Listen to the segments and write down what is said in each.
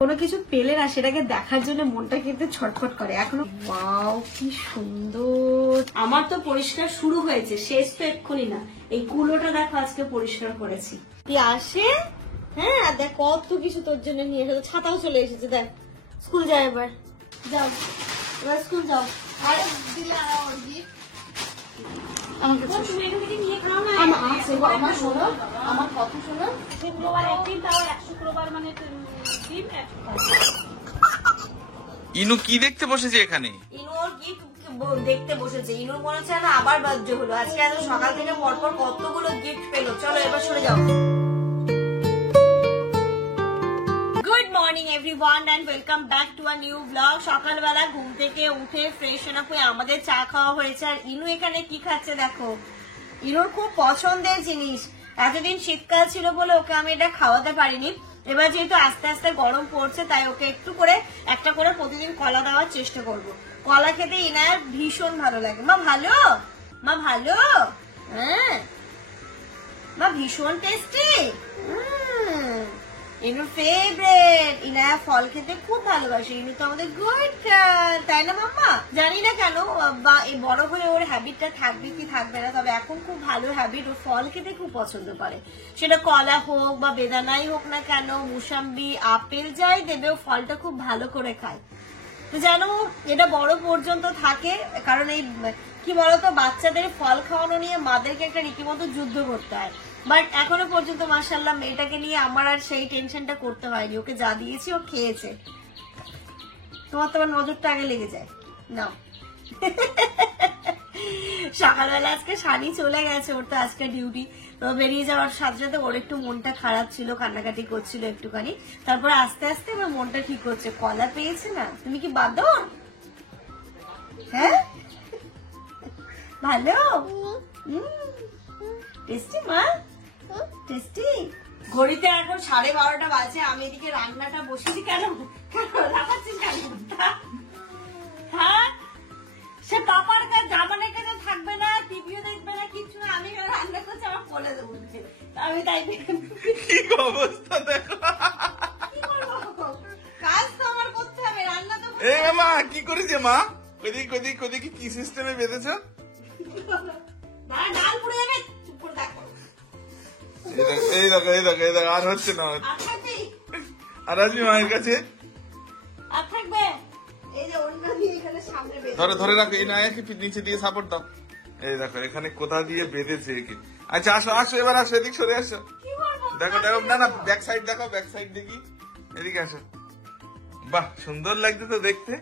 কোনো কিছু পেলে না সেটাকে দেখার জন্য মনটা কিন্তু ছটফট করে। এখনো ওয়াও কি সুন্দর। আমার তো পরিষ্কার শুরু হয়েছে, শেষ তো এক্ষুনি না। এই কুলোটা দেখো আজকে পরিষ্কার করেছি। তুই আসে হ্যাঁ দেখ কত কিছু তোর জন্য নিয়ে এসেছে, ছাতাও চলে এসেছে। দেখ স্কুল যাও, এবার যাও, এবার স্কুল যাও। আর দিলে আর গিফট আমাকে তুমি এখান থেকে নিয়ে খাও না। আমার শোনো, আমার কথা শোনো, শুক্রবার একদিন তাও 100 শুক্রবার মানে দিন। ইনু কি দেখতে বসেছে এখানে? ইনুর গিফট দেখতে বসেছে। ইনুর মনে হচ্ছে না আবার বার্থডে হলো আজকে। এত সকাল থেকে পরপর কতগুলো গিফট পেলো। চলো এবার সরে যাও। Good morning everyone and welcome back to a new blog. সকালবেলা ঘুম থেকে উঠে ফ্রেশ আপ হয়ে আমাদের চা খাওয়া হয়েছে। আর ইনু এখানে কি খাচ্ছে দেখো। ইনুর খুব পছন্দের জিনিস। এতদিন শীতকাল ছিল বলে ওকে আমি এটা খাওয়াতে পারিনি। এবার যেহেতু আস্তে আস্তে গরম পড়ছে তাই ওকে একটু করে একটা করে প্রতিদিন কলা দেওয়ার চেষ্টা করব। কলা খেতে ইনার ভীষণ ভালো লাগে। মা ভালো, মা ভালো, হ্যাঁ মা ভীষণ টেস্টি। ইনুর ফেভারিট। ইনায়া ফল খেতে খুব ভালোবাসে। ইনু তো আমাদের গুড, তাই না মাম্মা? জানি না কেন বা এই বড় হলে ওর হ্যাবিটটা থাকবে কি থাকবে না, তবে এখন খুব ভালো হ্যাবিট। ও ফল খেতে খুব পছন্দ করে। সেটা কলা হোক বা বেদানাই হোক না কেন, মুসাম্বি আপেল যাই দেবে ও ফলটা খুব ভালো করে খায়। তো জানো এটা বড় পর্যন্ত থাকে। কারণ এই কি বলতো বাচ্চাদের ফল খাওয়ানো নিয়ে মাদেরকে একটা রীতিমতো যুদ্ধ করতে হয়। বাট এখনো পর্যন্ত মাশাআল্লাহ মেয়েটাকে নিয়ে আমার আর সেই টেনশনটা করতে হয়নি। ওকে যা দিয়েছি ও খেয়েছে। তোমার নজরটা আগে লেগে যায় নাও। সকালবেলা আজকে শানি চলে গেছে, ওর তো আজকে ডিউটি। তো বেরিয়ে যাওয়ার সাথে সাথে ওর একটু মনটা খারাপ ছিল, কান্নাকাটি করছিল একটুখানি। তারপরে আস্তে আস্তে এবার মনটা ঠিক হচ্ছে। কলা পেয়েছে না। তুমি কি বাদর? হ্যাঁ ভালো, টেস্টি মা, টেস্টি। ঘড়িতে এখন 12:30 বাজে। আমি এদিকে রান্নাটা বসেছি। কেন রাখাচ্ছিস কেন? হ্যাঁ সে পাপার কাছে জামানের কাছে থাকবে না, টিভিও দেখবে না, কিছু না। আমি রান্না করছি, আমার কোলে দেবো। আমি তাই কি অবস্থা দেখো। কাজ তো আমার করতে হবে, রান্না তো। এ মা কি করেছে মা? ওদিকে কি সিস্টেমে বেঁধেছো? ডাল পুড়ে যাবে। চুপ করে দেখো। এই দেখো আর হচ্ছে না। আর আসবি মায়ের কাছে। আর থাকবে এই যে অন্য দিয়ে এখানে সামনে বেঁধে ধরে রাখো। এই নায়াকে নিচে দিয়ে সাপোর্ট দাও। এই দেখো এখানে কোথা দিয়ে বেঁধেছে একে। আচ্ছা আসো এবার আসো, এদিক সরে আসো। দেখো না ব্যাক সাইড দেখো, ব্যাক সাইড দেখি। এদিকে আসো। বাহ সুন্দর লাগছে তো দেখতে।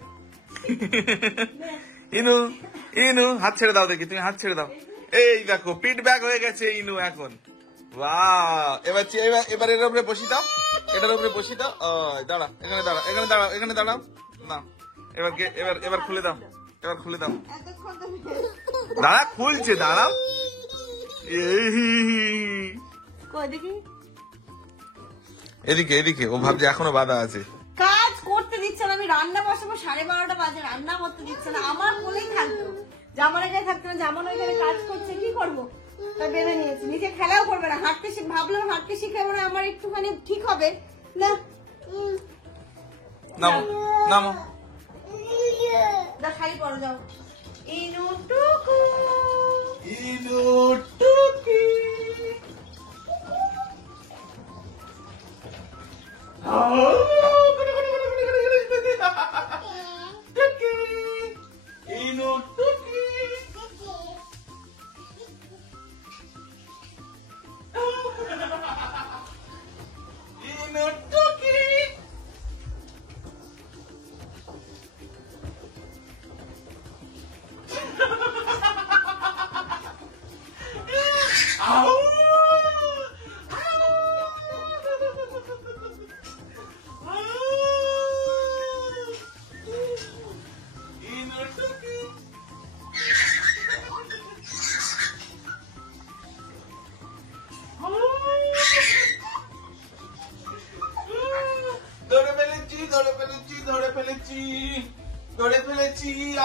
ইনু হাত ছেড়ে দাও দেখি, তুমি হাত ছেড়ে দাও। এই দেখো পিট ব্যাক হয়ে গেছে ইনু এখন। বাহ এবার এর উপরে বসি দাও, এটার উপরে বসি দাও। দাঁড়া এখানে দাঁড়াও না। এবার খুলে দাও, দাঁড়া খুলছে, দাঁড়াও। এদিকে ও ভাবছে এখনো বাধা আছে। কাজ করতে দিচ্ছে না। আমি রান্না বসাবো 12:30 বাজে, রান্না করতে দিচ্ছে না। আমার বলেই থাকতো, জামানের কাছে থাকতো না। জামান ওইখানে কাজ করছে, কি করবো? তাই বেঁধে নিয়েছি। নিচে খেলাও করবে না, ভাবলাম হাঁটতে শিখাবো না, আমার একটুখানি ঠিক হবে না। নামো শাড়ি পরে যাও। ইনু টুকু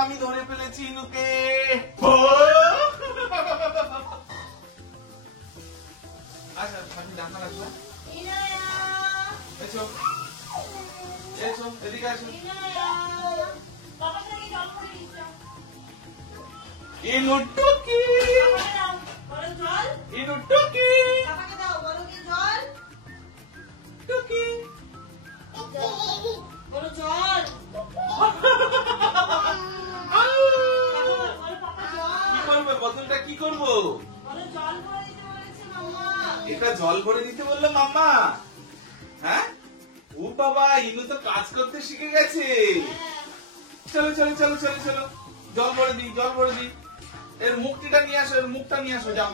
আমি ধরে ফেলেছি ইনুকে। আচ্ছা ডাকা রাখবো। আসো, এদিকে আসো। ইনু টুকি, ইনু টুকি, টুকি। কি করবে বোতলটা, কি করবো? এটা জল ভরে দিতে বললো মাম্মা? হ্যাঁ, ও বাবা, ইনু তো কাজ করতে শিখে গেছে। চলো চলো চলো চলো চলো, জল ভরে দি, জল ভরে দি। এর মুখটা নিয়ে আসো, এর মুখটা নিয়ে আসো, যাও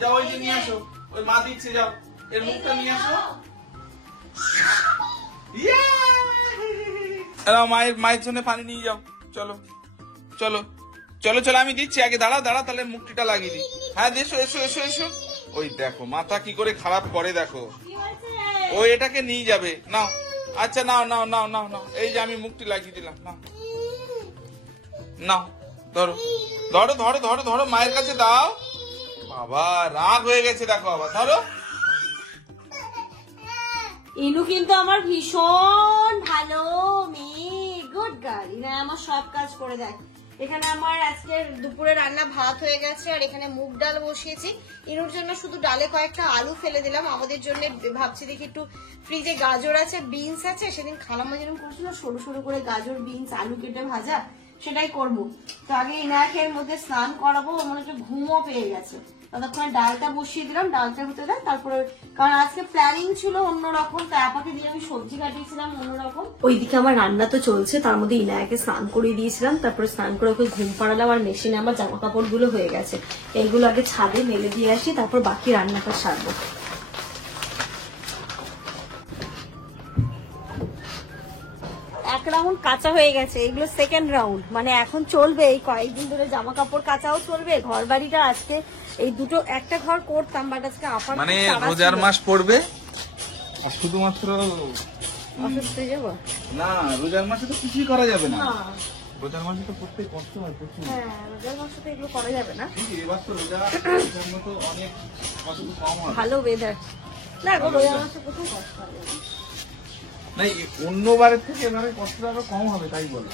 যাও, ওই যে নিয়ে আসো, ওই মা দিচ্ছে, যাও এর মুখটা নিয়ে আসো। মায়ের মায়ের জন্য পানি নিয়ে যাও, চলো চলো চলো চলো, আমি দিচ্ছি, আগে দাঁড়াও দাঁড়াও, তাহলে মুখটিটা লাগিয়ে দিই। হ্যাঁ এসো এসো এসো এসো। ওই দেখো মাথা কি করে খারাপ করে, দেখো ও এটাকে নিয়ে যাবে। নাও, আচ্ছা নাও নাও নাও নাও নাও, এই যে আমি মুখটি লাগিয়ে দিলাম, নাও নাও, ধরো ধরো ধরো ধরো ধরো, মায়ের কাছে দাও। বাবা রাগ হয়ে গেছে, দেখো আবার, ধরো। ইনু কিন্তু আমার ভীষণ ভালো মেয়ে, গুড গার্ল। ইনা আমার সব কাজ করে দেয়। এখানে আমার আজকের দুপুরে রান্না ভাত হয়ে গেছে, আর এখানে মুগ ডাল বসিয়েছি। ইনুর জন্য শুধু ডালে কয়েকটা আলু ফেলে দিলাম, আমাদের জন্য ভাবছি দেখি একটু ফ্রিজে গাজর আছে, বিনস আছে, সেদিন খালাম্মা যেরকম করছিল সরু সরু করে গাজর বিনস আলু কেটে ভাজা, সেটাই করব। তো আগে ইনাকে এর মধ্যে স্নান করাবো, মনে হচ্ছে ঘুমও পেয়ে গেছে, ততক্ষণে ডালটা বসিয়ে দিলাম, ডালটা হতে দেয়। তারপরে কারণ আজকে প্ল্যানিং ছিল অন্যরকম, তাই আপাকে দিয়ে আমি সবজি কাটিয়েছিলাম অন্যরকম। ওইদিকে আমার রান্না তো চলছে, তার মধ্যে ইনায়াকে স্নান করিয়ে দিয়েছিলাম, তারপরে স্নান করে ওকে ঘুম পাড়ালাম, আর মেশিনে আমার জামা কাপড় গুলো হয়ে গেছে, এইগুলো আগে ছাদে মেলে দিয়ে আসি, তারপর বাকি রান্নাটা সারবো। এক রাউন্ড কাঁচা হয়ে গেছে, এগুলো সেকেন্ড রাউন্ড, মানে এখন চলবে এই কয়েকদিন ধরে জামা কাপড় কাঁচাও চলবে। ঘর বাড়িটা আজকে এই দুটো, একটা ঘর করতাম বাট আজকে আপার মানে রোজার মাস পড়বে, আর শুধুমাত্র অসুস্থ হয়ে যাবো না, রোজার মাসে তো কিছুই করা যাবে না, রোজার মাসে তো করতে কষ্ট হয় প্রচুর। হ্যাঁ, রোজার মাসে তো এগুলো করা যাবে না। এবার তো রোজার মতো অনেক কষ্ট কম হয়, ভালো ওয়েদার না, রোজার মাসে প্রচুর কষ্ট হবে না, অন্য বারের থেকে এবারে কষ্টটা আরো কম হবে, তাই বলে।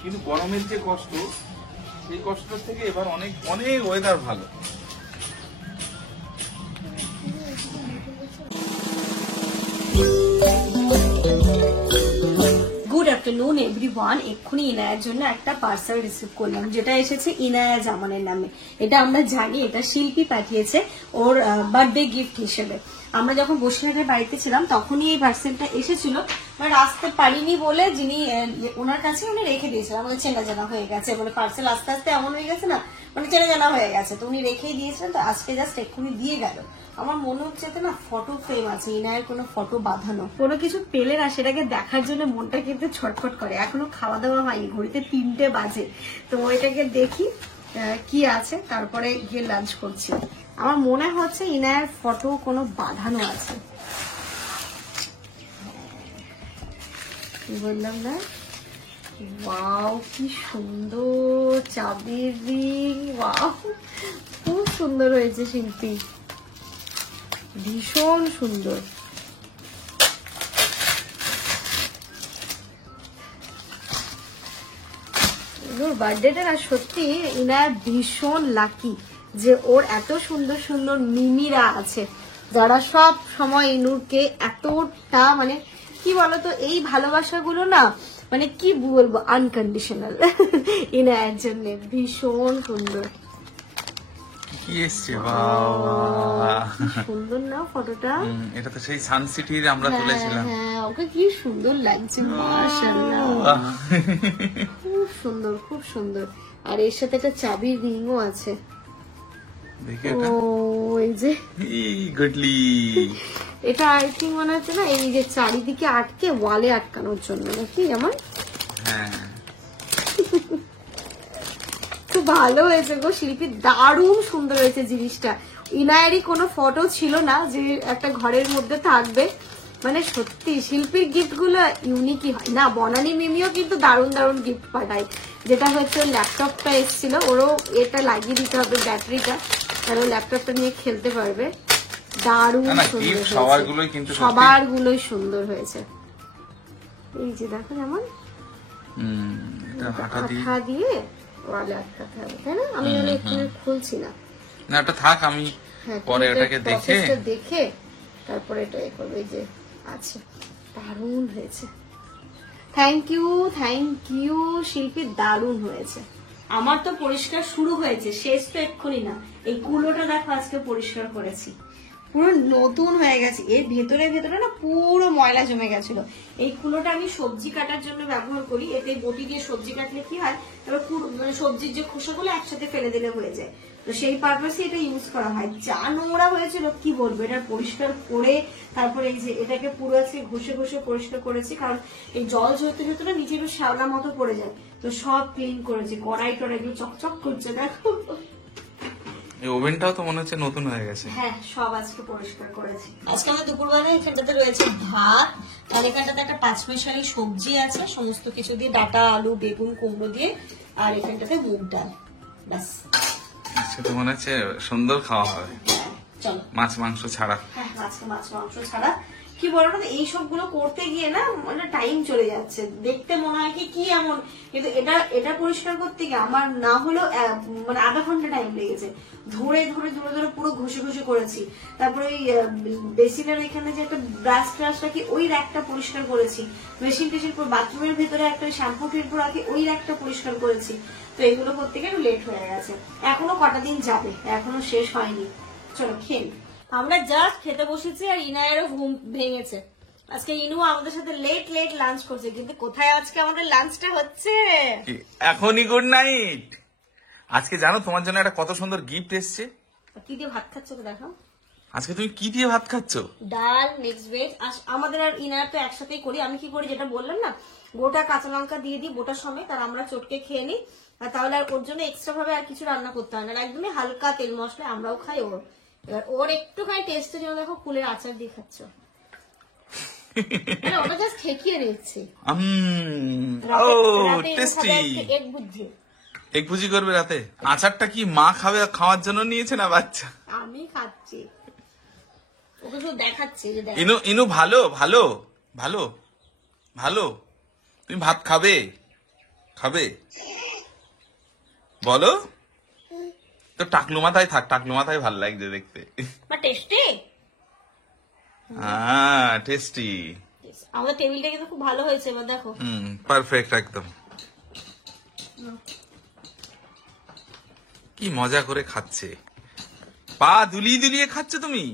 কিন্তু গরমের যে কষ্ট, সেই কষ্টটার থেকে এবার অনেক অনেক ওয়েদার ভালো। Good afternoon everyone. এক্ষুনি ইনায়ার জন্য একটা পার্সেল রিসিভ করলাম, যেটা এসেছে ইনায়া জামানের নামে। এটা আমরা জানি, এটা শিল্পী পাঠিয়েছে ওর বার্থডে গিফট হিসেবে। আমরা যখন বসিরহাটের বাড়িতে ছিলাম তখনই এই পার্সেলটা এসেছিল, মানে আসতে পারিনি বলে যিনি ওনার কাছে উনি রেখে দিয়েছিলেন, আমাদের চেনা জানা হয়ে গেছে, মানে পার্সেল আস্তে আস্তে এমন হয়ে গেছে না, মানে চেনা জানা হয়ে গেছে, তো উনি রেখেই দিয়েছিলেন। তো আজকে জাস্ট এক্ষুনি দিয়ে গেল। আমার মনে হচ্ছে না ফটো ফ্রেম আছে, ইনায়ের কোনো ফটো বাঁধানো, কোনো কিছু পেলে না সেটাকে দেখার জন্য মনটা কিন্তু ছটফট করে। এখনো খাওয়া দাওয়া হয়নি, ঘড়িতে 3টে বাজে, তো এটাকে দেখি কি আছে, তারপরে গিয়ে লাঞ্চ করছি। আমার মনে হচ্ছে ইনায়ের ফটো কোনো বাঁধানো আছে, বললাম না। ওয়াও কি সুন্দর চাবির রিং, ওয়াও খুব সুন্দর হয়েছে শিল্পী, ভীষণ সুন্দর। ওর বার্থডেটা না সত্যি ইনার ভীষণ লাকি যে ওর এত সুন্দর সুন্দর মিমিরা আছে, যারা সব সময় ইনুরকে এতটা, মানে কি বলতো, এই ভালোবাসাগুলো না, মানে কি বলবো, আনকন্ডিশনাল। ইনায়ের জন্য ভীষণ সুন্দর। কি এসছে, বাবা সুন্দর না ফটোটা? এটা তো সেই সানসিটির আমরা তুলেছিলাম। হ্যাঁ, ওকে কি সুন্দর লাগছে, মাশাআল্লাহ, খুব সুন্দর খুব সুন্দর। আর এর সাথে একটা চাবির রিংও আছে, এই যে গুডলি। এটা আই থিঙ্ক মনে হচ্ছে না এই যে চারিদিকে আটকে ওয়ালে আটকানোর জন্য নাকি, আমার হ্যাঁ খুব ভালো হয়েছে গো শিল্পী, দারুণ সুন্দর হয়েছে জিনিসটা। ইনায়েরই কোনো ফটো ছিল না যে একটা ঘরের মধ্যে থাকবে, মানে সত্যি শিল্পীর গিফট গুলো ইউনিকই হয় না। বনানী মিমিও কিন্তু দারুণ দারুণ গিফট পাঠায়, যেটা হচ্ছে ল্যাপটপটা এসেছিল, ওরও এটা লাগিয়ে দিতে হবে ব্যাটারিটা, তাহলে ল্যাপটপটা নিয়ে খেলতে পারবে। দারুণ না, না, সুন্দর gift হয়েছে। সবারগুলোই কিন্তু সত্যি- সবারগুলোই সুন্দর হয়েছে। এই যে দেখো যেমন এটা হাঁটা দিয়ে আঠা দিয়ে ওয়ালে আটকাতে হবে, তাই না? আমি তাহলে এখানে খুলছি না। না, ওটা থাক, আমি হ্যাঁ, পরে তুমি ওটাকে এটা দেখে process টা দেখে তারপরে এটা এ করবে। এই যে আছে, দারুণ হয়েছে। থ্যাংক ইউ শিল্পী, দারুণ হয়েছে। আমার তো পরিষ্কার শুরু হয়েছে, শেষ তো এক্ষুনি না। এই কুলোটা দেখো আজকে পরিষ্কার করেছি, পুরো নতুন হয়ে গেছে। এর ভেতরে না পুরো ময়লা জমে গেছিল। এই কুলোটা আমি সবজি কাটার জন্য ব্যবহার করি। এতে বটি দিয়ে সবজি কাটলে কি হয়, এবার মানে সবজির যে খোসাগুলো একসাথে ফেলে দিলে হয়ে যায়, তো সেই পারপাসে এটা ইউজ করা হয়। যা নোংরা হয়েছিল কি বলবো, এটা পরিষ্কার করে তারপরে এই যে এটাকে পুরো আজকে ঘষে পরিষ্কার করেছি, কারণ এই জল ঝরতে না নিচে একটু শ্যাওলা মতো পড়ে যায়, তো সব ক্লিন করেছি। কড়াই টড়াইগুলো চকচক করছে দেখো। এই ওভেনটাও তো মনে হচ্ছে নতুন হয়ে গেছে। হ্যাঁ, সব আজকে পরিষ্কার করেছি। আজকে আমার দুপুরবেলায় এখানটাতে রয়েছে ভাত, আর এখানটাতে একটা পাঁচমিশালি সবজি আছে, সমস্ত কিছু দিয়ে, ডাটা, আলু, বেগুন, কুমড়ো দিয়ে, আর এখানটাতে মুগ ডাল, ব্যাস। আজকে তো মনে হচ্ছে সুন্দর খাওয়া হবে, চলো। মাছ মাংস ছাড়া। হ্যাঁ, আজকে মাছ মাংস ছাড়া। কি বলো না, এই সবগুলো করতে গিয়ে না মানে টাইম চলে যাচ্ছে, দেখতে মনে হয় কি এমন, কিন্তু এটা পরিষ্কার করতে গিয়ে আমার না হলেও মানে আধা ঘন্টা টাইম লেগেছে। ধরে পুরো ঘষে করেছি। তারপরে ওই বেসিনের এখানে যে একটা ব্রাশ রাখি, ওই র্যাকটা পরিষ্কার করেছি। মেশিন টেশিন পুরো বাথরুমের ভেতরে একটা শ্যাম্পু টিম্পু রাখি, ওই র্যাকটা পরিষ্কার করেছি। তো এগুলো করতে গিয়ে একটু লেট হয়ে গেছে। এখনো কটা দিন যাবে, এখনো শেষ হয়নি। চলো খেয়ে নিই। আমরা জাস্ট খেতে বসেছি আর ইনায়েরও ঘুম ভেঙেছে। আজকে ইনু আমাদের সাথে লেট লাঞ্চ করছে, কিন্তু কোথায় আজকে আমাদের লাঞ্চটা হচ্ছে? এখনই গুড নাইট। আজকে জানো তোমার জন্য একটা কত সুন্দর গিফট এসছে। কি দিয়ে ভাত খাচ্ছ তো দেখো। আজকে তুমি কি দিয়ে ভাত খাচ্ছ? ডাল, মিক্স ভেজ। আমাদের আর ইনার তো একসাথেই করি। আমি কি করি, যেটা বললাম না, গোটা কাঁচা লঙ্কা দিয়ে দিই বোটা সমেত, আর আমরা চটকে খেয়ে নিই। আর তাহলে আর ওর জন্য এক্সট্রা ভাবে আর কিছু রান্না করতে হয় না, একদমই হালকা তেল মশলা আমরাও খাই। এবার ওর একটুখানি টেস্টের জন্য দেখো কুলের আচার দিয়ে খাচ্ছ, ওটা জাস্ট ঠেকিয়ে নিচ্ছি। এক বুদ্ধি এক বুঝি করবে রাতে। আচারটা কি মা খাওয়ার জন্য নিয়েছে না বাচ্চা? আমি খাচ্ছি, ওকে শুধু দেখাচ্ছি যে দেখ। ইনু ভালো। তুমি ভাত খাবে বলো তো। টাকলু মাথায় থাক, টাকলু মাথায় ভালো লাগছে দেখতে। টেস্টি, হ্যাঁ টেস্টি। আমাদের টেবিলটা কিন্তু খুব ভালো হয়েছে। এবার দেখো, পারফেক্ট একদম। কি মজা করে খাচ্ছে, পা দুলিয়ে খাচ্ছে তুমি।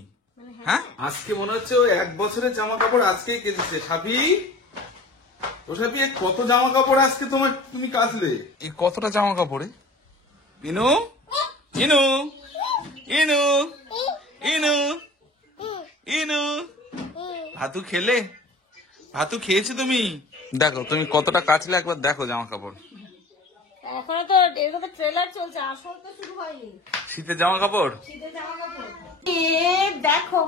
হ্যাঁ, আজকে মনে হচ্ছে ও 1 বছরের জামা কাপড় আজকেই কেচেছে। সাফি, ও সাফি, কত জামা কাপড় আজকে তুমি কাচলে? এই কতটা জামা কাপড়ে? ইনু ইনু ইনু ইনু ইনু ভাতু খেয়েছো তুমি? দেখো তুমি কতটা কাচলে, একবার দেখো জামা কাপড়। এখনো তো এগুলো তো ট্রেলার চলছে, আসল তো শুরু হয়নি। শীতের জামা কাপড় দেখো,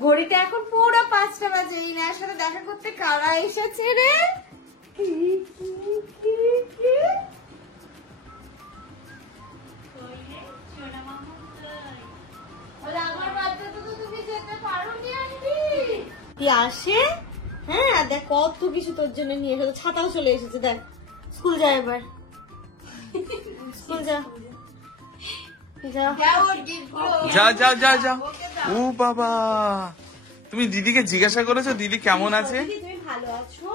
ঘড়িটা এখন পুরো 5টা বাজে। ইনার সাথে দেখা করতে কারা এসেছে রে? আমার বাচ্চা তো তুমি যেতে পারোনি আন্টি। আসে, হ্যাঁ, দেখ কত কিছু তোর জন্য নিয়ে এসেছে। ছাতাও চলে এসেছে, দেখ। স্কুল যা, এবার স্কুল যা। যা। ও বাবা, তুমি দিদিকে জিজ্ঞাসা করেছো দিদি কেমন আছে? তুমি ভালো আছো?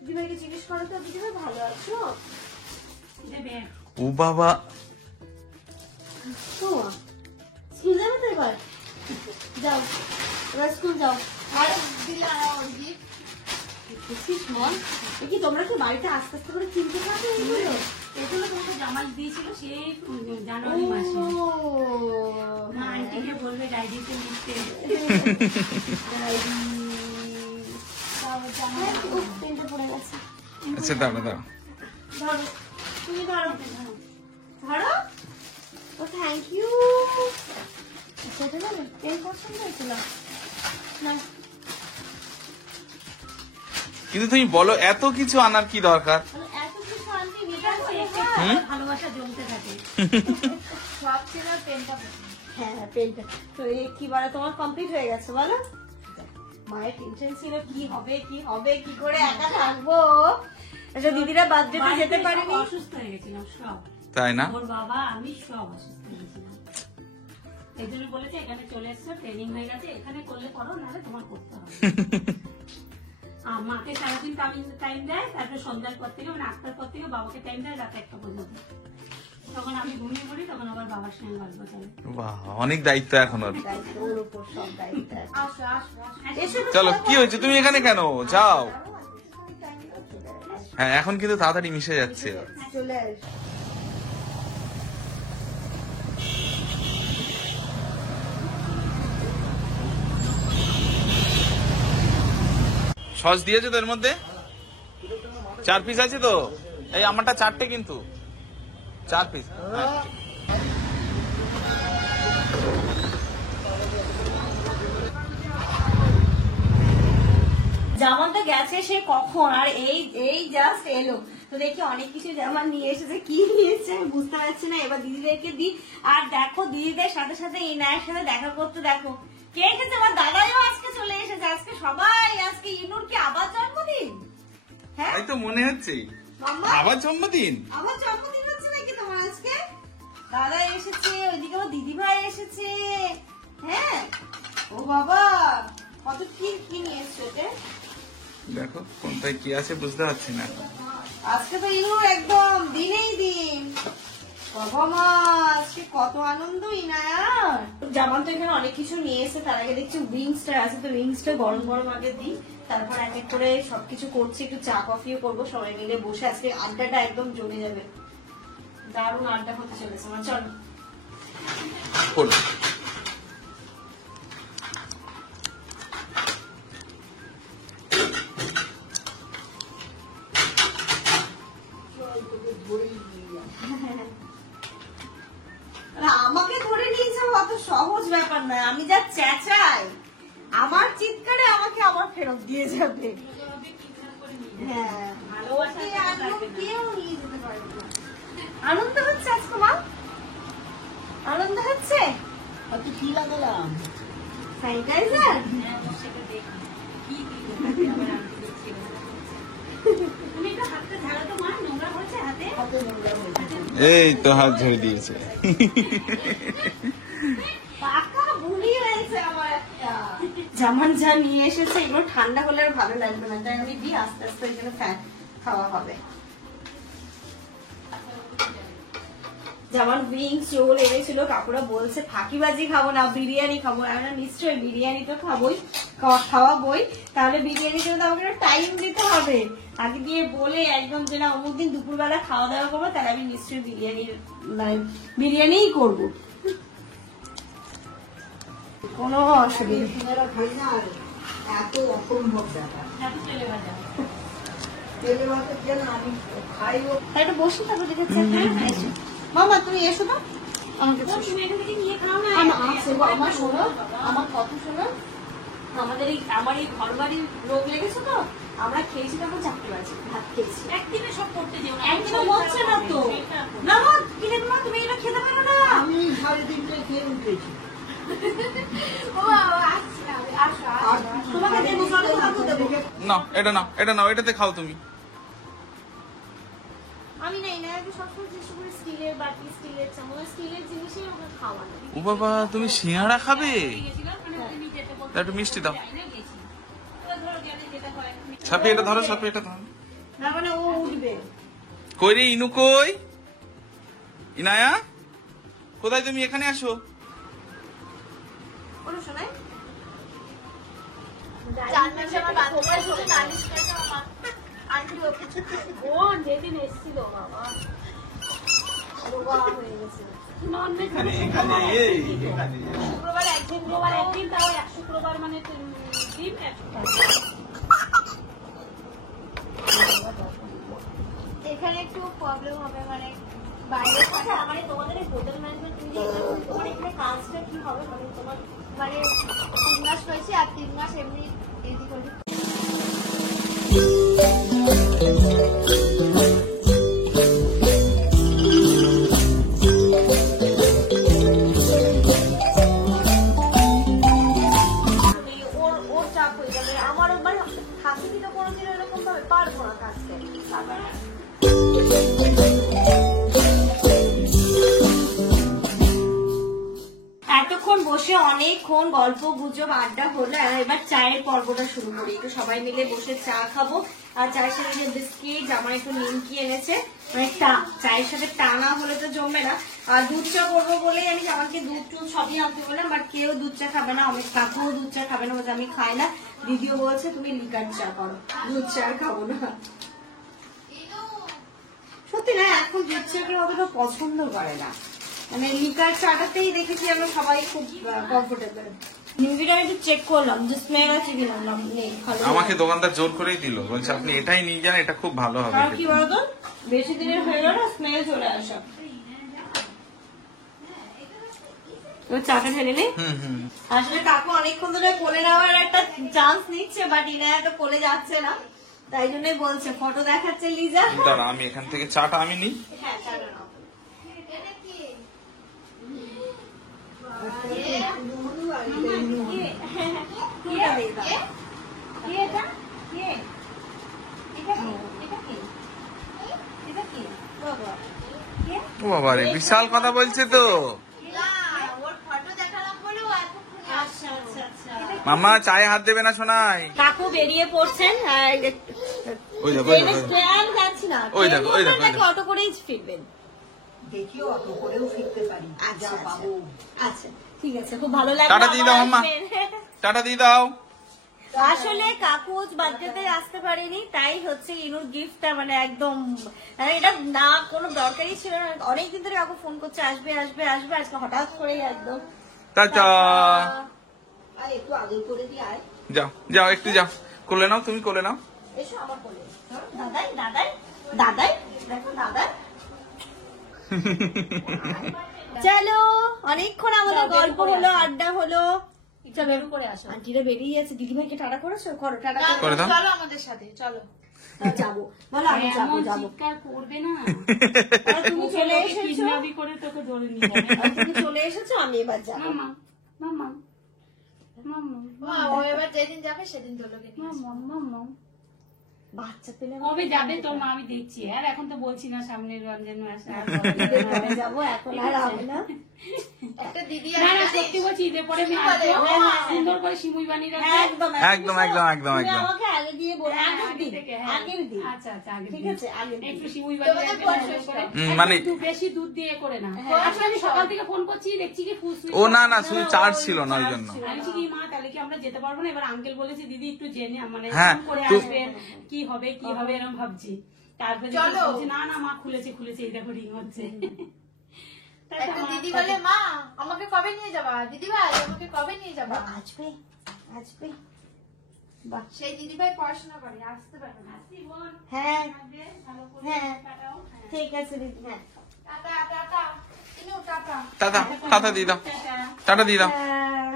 দিদিভাইকে জিজ্ঞেস করো তো, দিদিভাই ভালো আছো? ও বাবা, স্কুল যাবে তো এবার? যাও, এবার স্কুল যাও। আর কি তোমরা কি বাড়িতে আস্তে আস্তে করে কিনতে পারবে এগুলো? এগুলো তোমাকে জামাই দিয়েছিল সেই জানুয়ারি মাসে। মা আন্টিকে বলবে ডায়েরিতে লিখতে। আচ্ছা দাঁড়া। ধরো, তুমি ধরো। ও থ্যাংক ইউ। সেটা যাবে, পেন পছন্দ হয়েছিল না? কিন্তু তুমি বলো এত কিছু আনার কি দরকার? এত কিছু আনতে ভালোবাসা জমতে থাকে। সব ছিল পেনটা। হ্যাঁ পেনটা তো কি বলে তোমার কমপ্লিট হয়ে গেছে বলো? মায়ের টেনশন ছিল কি হবে কি করে একা থাকবো। আচ্ছা দিদিরা বার্থডেতে যেতে পারিনি, অসুস্থ হয়ে গেছিলাম সব, তাই না? ওর বাবা আমি সব অসুস্থ হয়ে গেছিলাম। এই জন্য বলেছে এখানে চলে এসছো, ট্রেনিং হয়ে গেছে, এখানে করলে করো, নাহলে তোমার করতে হবে। মাকে সারাদিন টাইম দেয়, তারপরে সন্ধ্যার পর থেকে মানে 8টার পর থেকে বাবাকে টাইম দেয় রাত 1টা পর্যন্ত। তখন আমি ঘুমিয়ে পড়ি, তখন আবার বাবার সঙ্গে গল্প চলে। বাহ, অনেক দায়িত্ব এখন ওর। ওর উপর সব দায়িত্ব। আসো এসো চলো, কি হয়েছে? তুমি এখানে কেন? যাও। হ্যাঁ, এখন কিন্তু তাড়াতাড়ি মিশে যাচ্ছে। চলে আসো। সস দিয়েছে তো এর মধ্যে? 4 পিস আছে তো? এই আমারটা 4টে কিন্তু 4 পিস। জামানটা গেছে সে কখন, আর এই জাস্ট এলো তো দেখি অনেক কিছু জামা নিয়ে এসেছে। কি নিয়েছে আমি বুঝতে পারছি না। এবার দিদিদেরকে দিই। আর দেখো দিদিদের সাথে সাথে ইনায়ের সাথে দেখা করতে দেখো কে এসেছে। আমার দাদাইও আজকে চলে এসেছে। আজকে সবাই, আজকে ইনুর কি আবার জন্মদিন? হ্যাঁ তাই তো মনে হচ্ছে। মাম্মা আবার জন্মদিন? আমার জন্মদিন হচ্ছে নাকি তোমার আজকে? দাদা এসেছে, ওইদিকে আমার দিদিভাই এসেছে। হ্যাঁ ও বাবা, কত কি নিয়ে এসছো এটা? দেখো কোনটায় কি আছে বুঝতে পারছি না। আজকে তো ইনুর একদম দিনেই দিন। বাবা মা আজকে কত আনন্দ ইনায়ার। জামান তো এখানে অনেক কিছু নিয়ে এসে, তার আগে দেখছি উইংসটা আছে, তো উইংসটা গরম গরম আগে দিই, তারপর এক এক করে সবকিছু করছি। একটু চা কফিও করবো, সবাই মিলে বসে আজকে আড্ডাটা একদম জমে যাবে। দারুণ আড্ডা হতে চলেছে আমার। চলো আমাকে ধরে নিয়েছে, অত সহজ ব্যাপার নয়। আমি যা চেঁচাই, আমার চিৎকারে আমাকে আবার ফেরত দিয়ে যাবে। হ্যাঁ কেউ নিয়ে যেতে পারবে না। আনন্দ হচ্ছে আজকে মা? আনন্দ হচ্ছে? কি লাগালাম? স্যানিটাইজার। তুমি একটু হাতটা ঝাড়ো তো মা, নোংরা হয়েছে হাতে। এই তো হাত ঝেড়ে দিয়েছে। পাকা বুড়ি হয়েছে আমার একটা। জামান যা নিয়ে এসেছে এগুলো ঠান্ডা হলে আর ভালো লাগবে না, তাই আমি দিই আস্তে আস্তে এখানে ফ্যান খাওয়া হবে। যেমন উইংস রোল এনেছিল, কাকুরা বলছে ফাঁকিবাজি খাবো না, বিরিয়ানি খাবো। আমরা নিশ্চয়ই বিরিয়ানি তো খাওয়াবই, তাহলে বিরিয়ানির জন্য আমাকে টাইম দিতে হবে। আগে দিয়ে বলে একদম যে না অমুক দিন দুপুরবেলা খাওয়া দাওয়া করবো, তাহলে আমি নিশ্চয়ই বিরিয়ানিই করবো। কোনো অসুবিধা এত অসম্ভব ব্যাপার। একটু বসে থাকো, দেখেছি মামা তুমি এসো তো আমাকে। তুমি এখান থেকে নিয়ে খাও না। আমার শোনো, আমার কথা শোনো। আমার এই ঘর বাড়ির রোগ লেগেছে তো, আমরা খেয়েছি তখন 4টে বাজে, ভাত খেয়েছি। একদিনে সব করতে যেও না, একদিনও হচ্ছে না তো। না মা কিনে মা তুমি এটা খেতে পারো না। আমি 3:30টায় খেয়ে উঠেছি। তোমাকে দেবো, চলো তোমাকে দেবো। না এটা না, এটা নাও, এটাতে খাও তুমি। আমি নেই না, আমি সবসময় চেষ্টা করি স্টিলের বাটি, স্টিলের চামচ, স্টিলের জিনিসই আমাকে খাওয়ানো। ও বাবা, তুমি সিঙ্গাড়া খাবে? তুমি যেতে বলতে একটু মিষ্টি দাও। চাই না, গেছি। এবার ধরো গেলে যেটা হয়। ছাপি এটা ধরো, ছাপি এটা ধরো। না মানে ও উঠবে। কই রে ইনু, কই ইনায়া, কোথায় তুমি? এখানে আসো। ওরা শোনায় 4 মাসে আমার বাচ্চা ছিল, নালিশ করেছে আমার আন্টি ওকে। বোন যেদিন এসেছিল বাবা রোগা হয়ে গেছে। এখানে এখানে এই এখানে। শুক্রবার একদিন, তাও এক শুক্রবার মানে ডিম এক শুক্রবার। এখানে একটু প্রবলেম হবে, মানে বাইরে আচ্ছা আমার তোমাদের এই হোটেল ম্যানেজমেন্ট, তোমার এখানে কাজটা কি হবে? মানে তোমার মানে 3 মাস হয়েছে আর 3 মাস এমনি এদিক ওদিক। কোনোদিন এরকম ভাবে পারবো না কাজতে। এতক্ষণ বসে অনেকক্ষণ গল্প গুজব আড্ডা হলো, আর এবার চায়ের পর্বটা শুরু করি। একটু সবাই মিলে বসে চা খাবো, আর চায়ের সাথে যে বিস্কিট আমার একটু নিমকি এনেছে, মানে চায়ের সাথে টানা হলে তো জমবে না। আর দুধ চা করবো বলেই আমি আমাকে দুধ টুধ সবই আনতে বললাম, বাট কেউ দুধ চা খাবে না, অনেক কাকুও দুধ চা খাবে না, বলছে আমি খাই না। দিদিও বলছে তুমি লিকার চা করো, দুধ চা আর খাবো না। সত্যি না, এখন দুধ চা কেউ অতটা পছন্দ করে না, মানে লিকার চাটাতেই দেখেছি আমরা সবাই খুব কমফোর্টেবল। নিমকিটা একটু চেক করলাম যে স্মেল আছে কিনা, নেই। আমাকে দোকানদার জোর করেই দিল, বলছে আপনি এটাই নিয়ে যান, এটা খুব ভালো হবে। আর কি বলতো, বেশি দিনের হয়ে গেল স্মেল চলে আসা। চাটা ঢেলে নে। আসলে কাকু অনেকক্ষণ ধরে কোলে নেওয়ার একটা চান্স নিচ্ছে, বাট ইনায়া তো কোলে যাচ্ছে না, তাই জন্যই বলছে। ফটো দেখাচ্ছে লিজা। দাঁড়া আমি এখান থেকে চাটা আমি নিই। হ্যাঁ চাটা নাও। ও বাবা রে, বিশাল কথা বলছে তো। ওর ফটো দেখালাম বলে ও এতক্ষণ আচ্ছা আচ্ছা আচ্ছা। মামা চায়ে হাত দেবে না শোনাই। কাকু বেরিয়ে পড়ছেন। ওই দেখো আমি যাচ্ছি না, ওই দেখো, ওই দেখো, ওই দেখো। অটো করেই ফিরবেন। দেখিও অত করেও ফিরতে পারি। আচ্ছা, যা পাবো। আচ্ছা ঠিক আছে, খুব ভালো লাগলো। টাটা দিয়ে দাও আবার মাম্মা। আসবেন। টাটা দিয়ে দাও। আসলে কাকু বার্থডেতে আসতে পারেনি, তাই হচ্ছে ইনুর গিফটটা মানে একদম এটা না কোনো দরকারই ছিল না। অনেকদিন ধরে কাকু ফোন করছে আসবে আসবে আসবে, আজকে হঠাৎ করেই একদম। টাটা। আর একটু আদর করে দিয়ে আয়। যাও যাও একটু যাও, কোলে নাও, তুমি কোলে নাও। এসো আমার কোলে। দাদাই দাদাই দাদাই, দেখো দাদাই। চলো, অনেকক্ষণ আমাদের গল্প হলো, আড্ডা হলো। চলো করে আসো। আন্টিরা বেরিয়ে যাচ্ছে, দিদিভাইকে টাটা করেছো? করো টাটা করে দাও। চলো আমাদের সাথে চলো। যাবো, বলো আমি যাবো এমন যাবো। চিৎকার করবে না, আর তুমি চলে এসেছো, কিডন্যাপি করে তোকে ধরে নিয়ে যাবে। আর তুমি চলে এসেছো, আমি এবার যাবো। মাম্মা মাম্মা মাম্মা মা ও এবার যেদিন যাবে সেদিন তোলোকে নিয়ে আসবো। মাম্মা মাম্মা বাচ্চা পেলে কবে যাবে তোর মা? আমি দেখছি। আর এখন তো বলছি না, সামনের রঞ্জন মাসে আর ঈদের পরে যাবো, এখন আর হবে না। একটা দিদি না না, আছে সত্যি বলছি, ঈদের পরে আমি আসবো, সুন্দর করে সিমুই বানিয়ে রাখবো। একদম একদম একদম একদম তুমি একদম। আমাকে আগে দিয়ে বলো, আগের আগে দিন, থেকে, হ্যাঁ। আগের দিন। আচ্ছা আচ্ছা, আগের ঠিক দিন। আছে, আগের দিন। একটু সিমুই বানিয়ে রাখবে, সুন্দর করে। মানে একটু বেশি দুধ দিয়ে করে না। আজকে আমি সকাল থেকে ফোন করছি, দেখছি কি ফুসফুস। ও না না, শুধু চার্জ ছিল না ওই জন্য। আমি বলছি কি মা, তাহলে কি আমরা যেতে পারবো না? এবার আঙ্কেল বলেছে দিদি একটু জেনে মানে হ্যাঁ, ফোন করে তো- আসবে, কি হবে কি হবে এরকম ভাবছি। তারপরে চলো। বলছে না না মা, খুলেছে খুলেছে, এই দেখো রিং হচ্ছে। তাই তো একটা মা- দিদি বলে মা আমাকে কবে নিয়ে যাবা? দিদি ভাই আমাকে কবে নিয়ে যাবা? আসবে আসবে। বাহ, সেই দিদি ভাই পড়াশোনা করে, আসতে পারে না। আসি বোন, হ্যাঁ আসবে, ভালো করে হ্যাঁ কাটাও। হ্যাঁ। ঠিক আছে দিদি। হ্যাঁ টাটা টাটা ইনু টাটা টাটা টাটা দিয়ে দাও, টাটা দিয়ে দাও।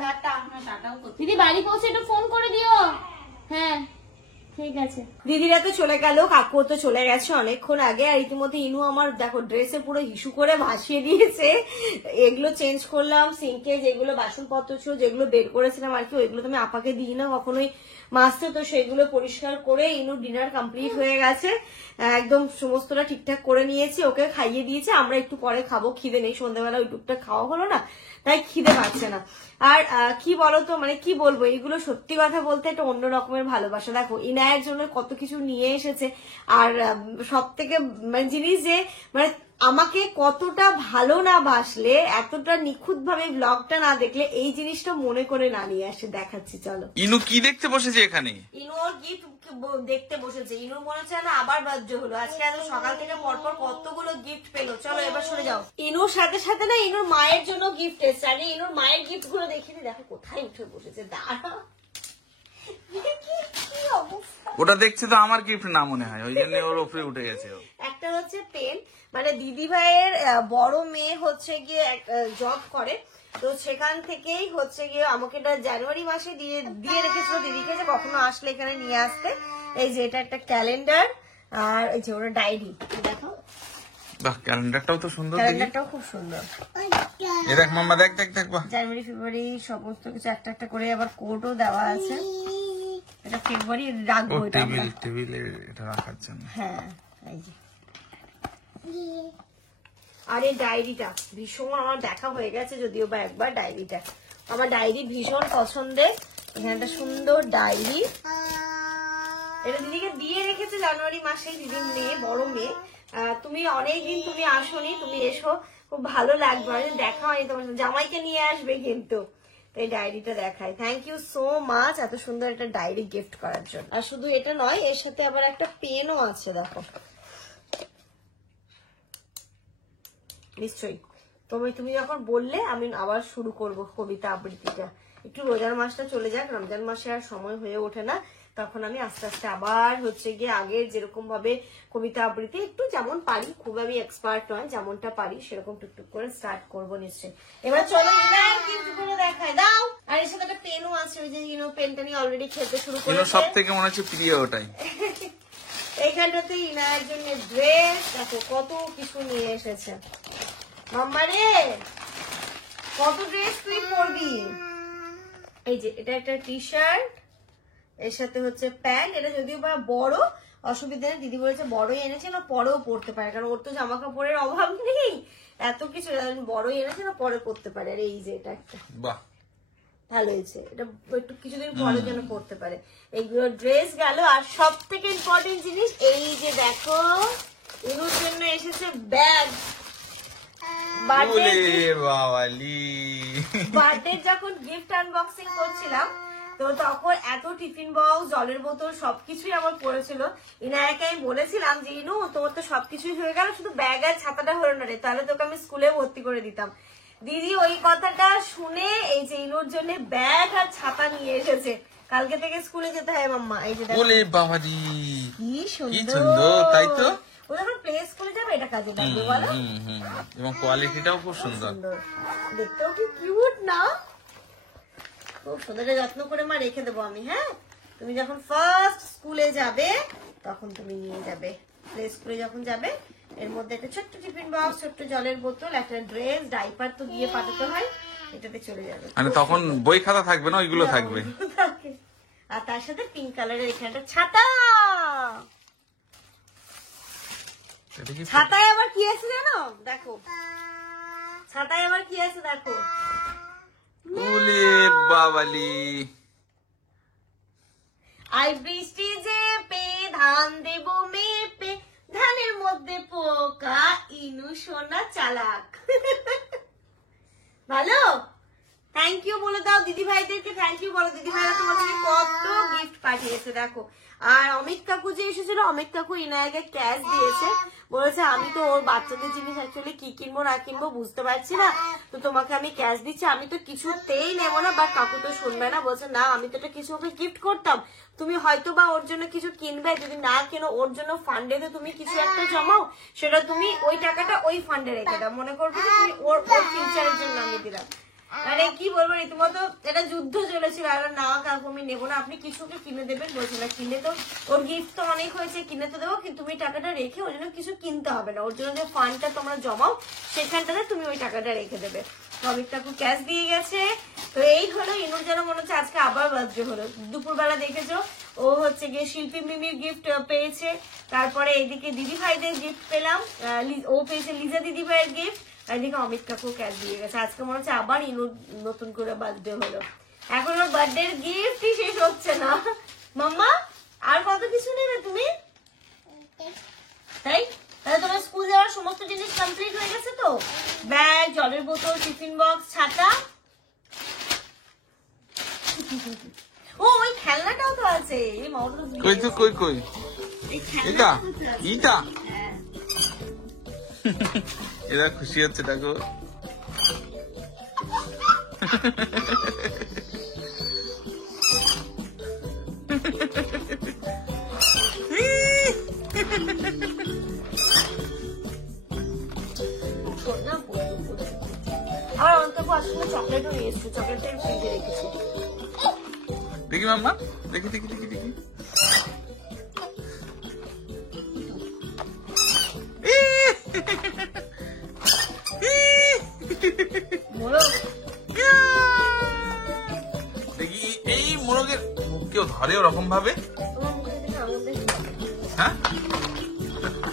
টাটা। টাটাও করতে দিদি বাড়ি পৌঁছে একটু ফোন করে দিও। হ্যাঁ ঠিক আছে। দিদিরা তো চলে গেল, কাকু তো চলে গেছে অনেকক্ষণ আগে। আর ইতিমধ্যে ইনু আমার দেখো ড্রেসে পুরো হিসু করে ভাসিয়ে দিয়েছে। এগুলো চেঞ্জ করলাম, সিঙ্কে যেগুলো বাসনপত্র ছিল যেগুলো বের করেছিলাম আর কি, ওইগুলো তো আমি আপাকে দিই না কখনোই মাছতে, তো সেগুলো পরিষ্কার করে ইনু ডিনার কমপ্লিট হয়ে গেছে, একদম সমস্তটা ঠিকঠাক করে নিয়েছি, ওকে খাইয়ে দিয়েছে। আমরা একটু পরে খাবো, খিদে নেই, সন্ধ্যাবেলা ওই টুকটা খাওয়া হলো না, তাই খিদে পাচ্ছে না। আর কি বলতো, মানে কি বলবো, এগুলো সত্যি কথা বলতে একটা অন্য রকমের ভালোবাসা। দেখো ইনায়ের জন্য কত কিছু নিয়ে এসেছে, আর সব থেকে মানে জিনিস যে মানে আমাকে কতটা ভালো না বাসলে, এতটা নিখুঁত ভাবে ব্লগটা না দেখলে এই জিনিসটা মনে করে না নিয়ে আসে। দেখাচ্ছি চলো। ইনু কি দেখতে বসেছে এখানে? ইনু ওর গিফট দেখতে বসেছে। ইনুর মনে হচ্ছে না আবার বার্থডে হলো আজকে, এত সকাল থেকে পরপর কতগুলো গিফট পেলো। চলো এবার সরে যাও। ইনুর সাথে সাথে না ইনুর মায়ের জন্য গিফট এসছে, আগে ইনুর মায়ের গিফট গুলো দেখিনি। দেখো কোথায় উঠে বসেছে, দাঁড়া। কি অবস্থা। ওটা দেখছে তো আমার গিফট না মনে হয়, ওই জন্য ওর উপরে উঠে গেছে ও। একটা হচ্ছে পেন, মানে দিদি ভাইয়ের বড় মেয়ে হচ্ছে গিয়ে জব করে, তো সেখান থেকেই হচ্ছে গিয়ে আমাকে এটা জানুয়ারি মাসে দিয়ে রেখেছিল দিদিকে, যে কখনো আসলে এখানে নিয়ে আসতে। এই যে এটা একটা ক্যালেন্ডার, আর এই যে ওরা ডায়েরি, দেখো বাহ, ক্যালেন্ডারটাও তো সুন্দর দেখি। ক্যালেন্ডারটাও খুব সুন্দর। এ দেখ মাম্মা, দেখ দেখ দেখ, বাহ। জানুয়ারি ফেব্রুয়ারি সমস্ত কিছু একটা একটা করে, আবার কোডও দেওয়া আছে। এটা ফেব্রুয়ারি ও রাখবো এটা আমরা। টেবিলে এটা রাখার জন্য। হ্যাঁ এই যে। আর এই ডায়েরিটা ভীষণ আমার দেখা হয়ে গেছে, যদিও বা একবার ডায়েরিটা আমার ডায়েরি ভীষণ পছন্দের। এখানে একটা সুন্দর ডায়েরি, এটা দিদিকে দিয়ে রেখেছে জানুয়ারি মাসে, দিদির মেয়ে, বড় মেয়ে। তুমি অনেকদিন তুমি আসোনি, তুমি এসো, খুব ভালো লাগবে। অনেকদিন দেখা হয়নি তোমার সাথে, জামাইকে নিয়ে আসবে কিন্তু। তো এই ডায়েরিটা দেখাই। থ্যাংক ইউ সো মাচ এত সুন্দর একটা ডায়েরি গিফট করার জন্য। আর শুধু এটা নয়, এর সাথে আবার একটা পেনও আছে, দেখো। নিশ্চয়ই তুমি যখন বললে আমি আবার শুরু করব কবিতা আবৃত্তিটা। একটু রোজার মাসটা চলে যাক, রমজান মাসে আর সময় হয়ে ওঠে না, তখন আমি আস্তে আস্তে আবার হচ্ছে গিয়ে আগের যেরকম ভাবে কবিতা আবৃত্তি একটু যেমন পারি, খুব আমি এক্সপার্ট নয়, যেমনটা পারি সেরকম টুকটুক করে স্টার্ট করবো নিশ্চয়ই। এবার চলো ইনার গিফট গুলো দেখায় দাও। আর এর সাথে একটা পেনও আছে, ওই যে পেনটা নিয়ে অলরেডি খেলতে শুরু করেছে। সব থেকে মনে হচ্ছে প্রিয় ওটাই। এইখানটাতে ইনার জন্য ড্রেস, দেখো কত কিছু নিয়ে এসেছে। মাম্মা রে, কত ড্রেস তুই পরবি। এই যে এটা একটা টি শার্ট, এর সাথে হচ্ছে প্যান্ট। এটা যদিও বা বড়, অসুবিধা নেই, দিদি বলেছে বড়ই এনেছে না, পরেও পরতে পারে, কারণ ওর তো জামা কাপড়ের অভাব নেই, এত কিছু বড়ই এনেছে না, পরে পরতে পারে। আর এই যে এটা একটা বাহ, ভালো হয়েছে, এটা একটু কিছুদিন পরের জন্য পরতে পারে। এইগুলো ড্রেস গেল। আর সব থেকে ইম্পর্টেন্ট জিনিস এই যে দেখো, ইনুর জন্য এসেছে ব্যাগ। বার্থডে যখন গিফট আনবক্সিং করছিলাম, তো তখন এত টিফিন বক্স, জলের বোতল সবকিছুই আমার পড়েছিল। ইনায়াকে আমি বলেছিলাম যে ইনু তোর তো সবকিছুই হয়ে গেল, শুধু ব্যাগ আর ছাতাটা হলো না রে, তাহলে তোকে আমি স্কুলে ভর্তি করে দিতাম। দিদি ওই কথাটা শুনে এই যে ইনুর জন্য ব্যাগ আর ছাতা নিয়ে এসেছে। কালকে থেকে স্কুলে যেতে হয় মাম্মা। এই যে ওলে বাবাজি, কি কি সুন্দর, সুন্দর, তাই তো। ও যখন প্লে স্কুলে যাবে এটা কাজে লাগবে বলো। এবং কোয়ালিটিটাও খুব সুন্দর। দেখতেও কি কিউট না, খুব সুন্দর। যত্ন করে মা রেখে দেবো আমি। হ্যাঁ, তুমি যখন ফার্স্ট স্কুলে যাবে তখন তুমি নিয়ে যাবে, প্লে স্কুলে যখন যাবে। এর মধ্যে একটা ছোট্ট টিফিন বক্স, ছোট্ট জলের বোতল, একটা ড্রেস, ডাইপার তো দিয়ে পাঠাতে হয়, এটাতে চলে যাবে। মানে তখন বই খাতা থাকবে না, ওইগুলো থাকবে। আর তার সাথে পিঙ্ক কালারের এখানে একটা ছাতা। ছাতায় আবার কি আছে জানো, দেখো ছাতায় আবার কি আছে দেখো। ওলে বাবালি, আই বৃষ্টি যে পে ধান দেব মেপে, ধানের মধ্যে পোকা, ইনু সোনা চালাক। ভালো, থ্যাংক ইউ বলে দাও দিদি ভাইদেরকে, থ্যাংক ইউ বলো। দিদি ভাইরা তোমাদেরকে কত গিফট পাঠিয়েছে দেখো। আর অমিত কাকু যে এসেছিল, অমিত কাকু ইনায়াকে ক্যাশ দিয়েছে, বলেছে আমি তো ওর বাচ্চাদের জিনিস অ্যাকচুয়ালি কি কিনবো না কিনবো বুঝতে পারছি না, তো তোমাকে আমি ক্যাশ দিচ্ছি। আমি তো কিছুতেই নেবো না, বা কাকু তো শুনবে না, বলছে না আমি তো এটা কিছু ওকে গিফট করতাম, তুমি হয়তো বা ওর জন্য কিছু কিনবে, যদি না কেনো ওর জন্য ফান্ডে তো তুমি কিছু একটা জমাও, সেটা তুমি ওই টাকাটা ওই ফান্ডে রেখে দাও, মনে করবে যে তুমি ওর ফিউচারের জন্য আমি দিলাম। আরে কি বলবো, রীতিমতো এটা যুদ্ধ চলেছিল। আর না কাকু আমি নেবো না, আপনি কিছুকে কিনে দেবেন বলছিল। কিনে তো ওর গিফট তো অনেক হয়েছে, কিনে তো দেবো, কিন্তু তুমি টাকাটা রেখে ওর জন্য কিছু কিনতে হবে না, ওর জন্য যে ফান্ডটা তোমরা জমাও সেখানটাতে তুমি ওই টাকাটা রেখে দেবে। অমিত কাকু ক্যাশ দিয়ে গেছে। তো এই হলো ইনুর যেন মনে হচ্ছে আজকে আবার বার্থডে হলো। দুপুরবেলা দেখেছো ও হচ্ছে গিয়ে শিল্পী মিমির গিফট পেয়েছে, তারপরে এইদিকে দিদি ভাইদের গিফট পেলাম, ও পেয়েছে লিজা দিদি ভাইয়ের গিফট, এদিকে অমিত কাকু ক্যাশ দিয়ে গেছে। আজকে মনে হচ্ছে আবার ইনুর নতুন করে বার্থডে হলো। এখন ওর বার্থডে গিফটই শেষ হচ্ছে না। মাম্মা আর কত কিছু নেবে তুমি? তাই তাহলে তোমার স্কুল যাওয়ার সমস্ত জিনিস কমপ্লিট হয়ে গেছে তো? ব্যাগ, জলের বোতল, টিফিন বক্স, ছাতা। ও ওই খেলনাটাও তো আছে। কই তো কই কই এটা ইটা, এরা খুশি হচ্ছে দেখো। আর অন্তত আসলে চকলেটও নিয়ে এসেছি, চকলেটের ফ্রিজে রেখেছি। দেখি মাম্মা, দেখি দেখি দেখি দেখি। দেখি এই মোরগের কেউ ধরেও ওরকম ভাবে? তোমার মুখে দিলে আমার দেখে হ্যাঁ,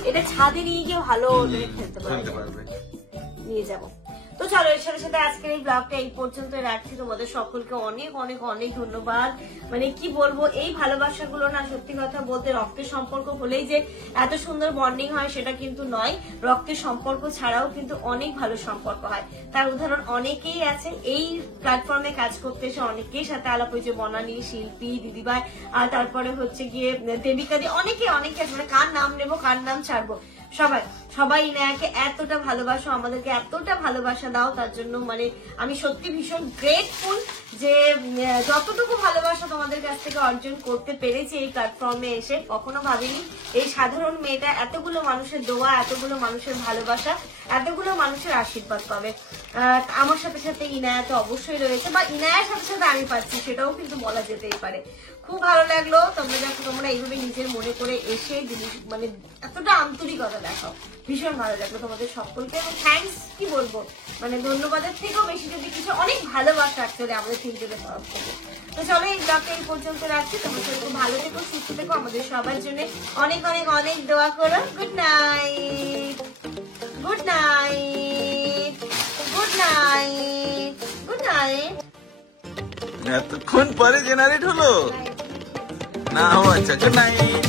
এটা ছাদে নিয়ে গিয়ে ভালো খেলতে শুনতে পারবে, পারবে। নিয়ে যাবো। তো চলো এর সাথে সাথে আজকের এই ব্লগটা এই পর্যন্ত রাখছি। তোমাদের সকলকে অনেক অনেক অনেক ধন্যবাদ। মানে কি বলবো, এই ভালোবাসাগুলো না সত্যি কথা বলতে রক্তের সম্পর্ক হলেই যে এত সুন্দর বন্ডিং হয় সেটা কিন্তু নয়। রক্তের সম্পর্ক ছাড়াও কিন্তু অনেক ভালো সম্পর্ক হয়। তার উদাহরণ অনেকেই আছে এই প্ল্যাটফর্মে কাজ করতে এসে, অনেকেই সাথে আলাপ হয়েছে, বনানী, শিল্পী, দিদিভাই, আর তারপরে হচ্ছে গিয়ে দেবিকা দি, অনেকে অনেকে আছে, মানে কার নাম নেবো কার নাম ছাড়বো, সবাই ইনায়াকে এতটা ভালোবাসো, আমাদেরকে এতটা ভালোবাসা দাও, তার জন্য মানে আমি সত্যি ভীষণ গ্রেটফুল যে যতটুকু ভালোবাসা তোমাদের কাছ থেকে অর্জন করতে পেরেছি এই প্ল্যাটফর্মে এসে। কখনো ভাবিনি এই সাধারণ মেয়েটা এতগুলো মানুষের দোয়া, এতগুলো মানুষের ভালোবাসা, এতগুলো মানুষের আশীর্বাদ পাবে। আমার সাথে সাথে ইনায়া তো অবশ্যই রয়েছে, বা ইনায়ার সাথে সাথে আমি পাচ্ছি, সেটাও কিন্তু বলা যেতেই পারে। খুব ভালো লাগলো তোমরা এইভাবে নিজের মনে করে এসে জিনিস মানে এতটা আন্তরিকতা দেখাও, ভীষণ ভালো লাগলো তোমাদের সকলকে। এবং থ্যাংকস কি বলবো, মানে ধন্যবাদের থেকেও বেশি যদি কিছু, অনেক ভালোবাসা অ্যাকচুয়ালি আমাদের তিনজনের তরফ থেকে। তো চলো এই ব্লগটা এই পর্যন্ত রাখছি। তোমরা খুব ভালো থেকো, সুস্থ থেকো, আমাদের সবার জন্য অনেক অনেক অনেক দোয়া করো। Good night, good night, good night, good night. এতক্ষণ পরে জেনারেট হলো না? ও আচ্ছা, গুড নাইট।